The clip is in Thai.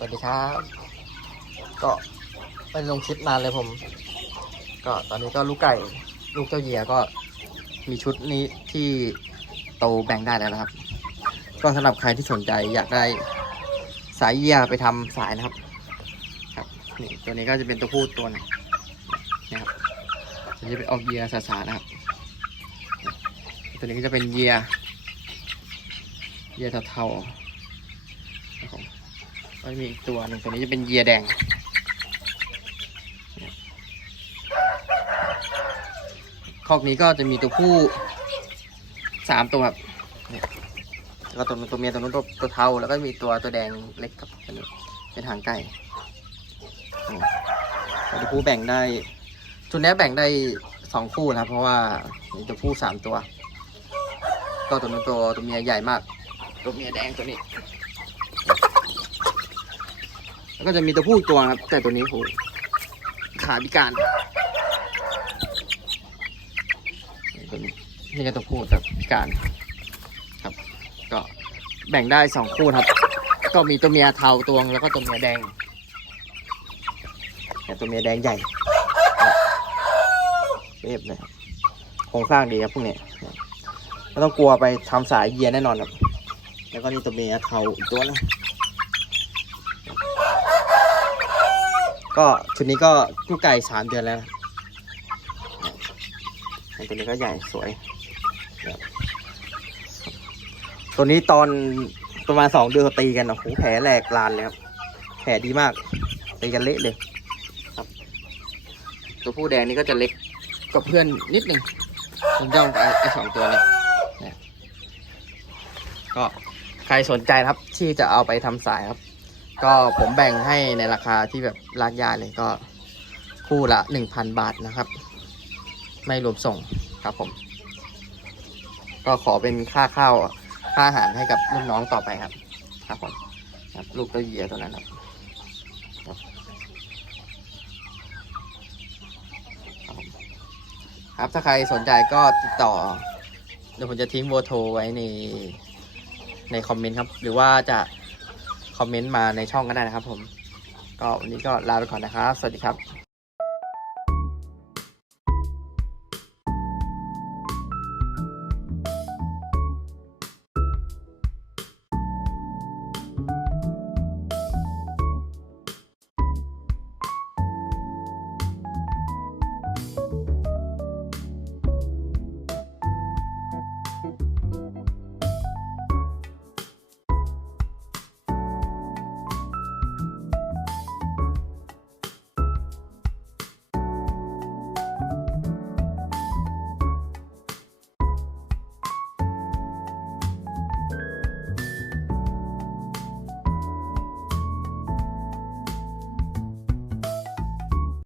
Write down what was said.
วัสดีครับ ก็เป็นลงคลิปนานเลยผม ก็ตอนนี้ก็ลูกไก่ลูกเจ้าเหยียก็มีชุดนี้ที่โตแบ่งได้แล้วนะครับ ก็สำหรับใครที่สนใจอยากได้สายเหยียไปทำสายนะครับ ครับนี่ตัวนี้ก็จะเป็นตัวผู้ตัวหนึงนะครับตัวนี้เป็นออกเหยียสาๆนะครับ ตัวนี้ก็จะเป็นเหยียเหยียเทาๆนะครับ ก็จะมีอีกตัวหนึ่งตัวนี้จะเป็นเหยียแดง คอกนี้ก็จะมีตัวผู้สามตัวครับเนี่ยแล้วก็ตัวตัวเมียตัวนู้นตัวตัวเทาแล้วก็มีตัวตัวแดงเล็กกับอันนี้เป็นหางไก่ตัวผู้แบ่งได้ชุดนี้แบ่งได้สองคู่นะครับ เพราะว่ามีตัวผู้สามตัว ก็ตัวนู้นตัวตัวเมียใหญ่มาก ตัวเมียแดงตัวนี้ แล้วก็จะมีตัวผู้อีกตัวครับ แต่ตัวนี้โหขาพิการตัวนี้นี่ก็ตัวผู้แต่พิการครับ ก็แบ่งได้สองคู่ครับ ก็มีตัวเมียเทาตัวงแล้วก็ตัวเมียแดงแต่ตัวเมียแดงใหญ่เรียบเลยครับโครงสร้างดีครับพวกนี้ไม่ต้องกลัวไปทำสายเยียแน่นอนครับ แล้วก็นี่ตัวเมียเทาอีกตัวนึง ก็ชุดนี้ก็ลูกไก่สามเดือนแล้วนะตัวนี้ก็ใหญ่สวย ตัวนี้ตอนประมาณสองเดือนตีกันโอ้โหแผลแหลกลานเลยครับ แผลดีมากตีกันเละเลยครับ ตัวผู้แดงนี่ก็จะเล็กกว่าเพื่อนนิดนึงผมย่องไอ้ไอ้สองตัวเนี่ยก็ใครสนใจครับที่จะเอาไปทำสายครับ ก็ผมแบ่งให้ในราคาที่แบบรากยาเลยก็คู่ละหนึ่งพันบาทนะครับ ไม่รวมส่งครับผม ก็ขอเป็นค่าข้าวค่าอาหารให้กับลูกน้องต่อไปครับ ครับผมครับลูกเตัวเหยียตัวนั้นครับครับครับผมครับถ้าใครสนใจก็ติดต่อ เดี๋ยวผมจะทิ้งเบอร์โทรไว้ในในคอมเมนต์ครับ หรือว่าจะ คอมเมนต์มาในช่องก็ได้นะครับผม ก็วันนี้ก็ลาไปก่อนนะครับ สวัสดีครับ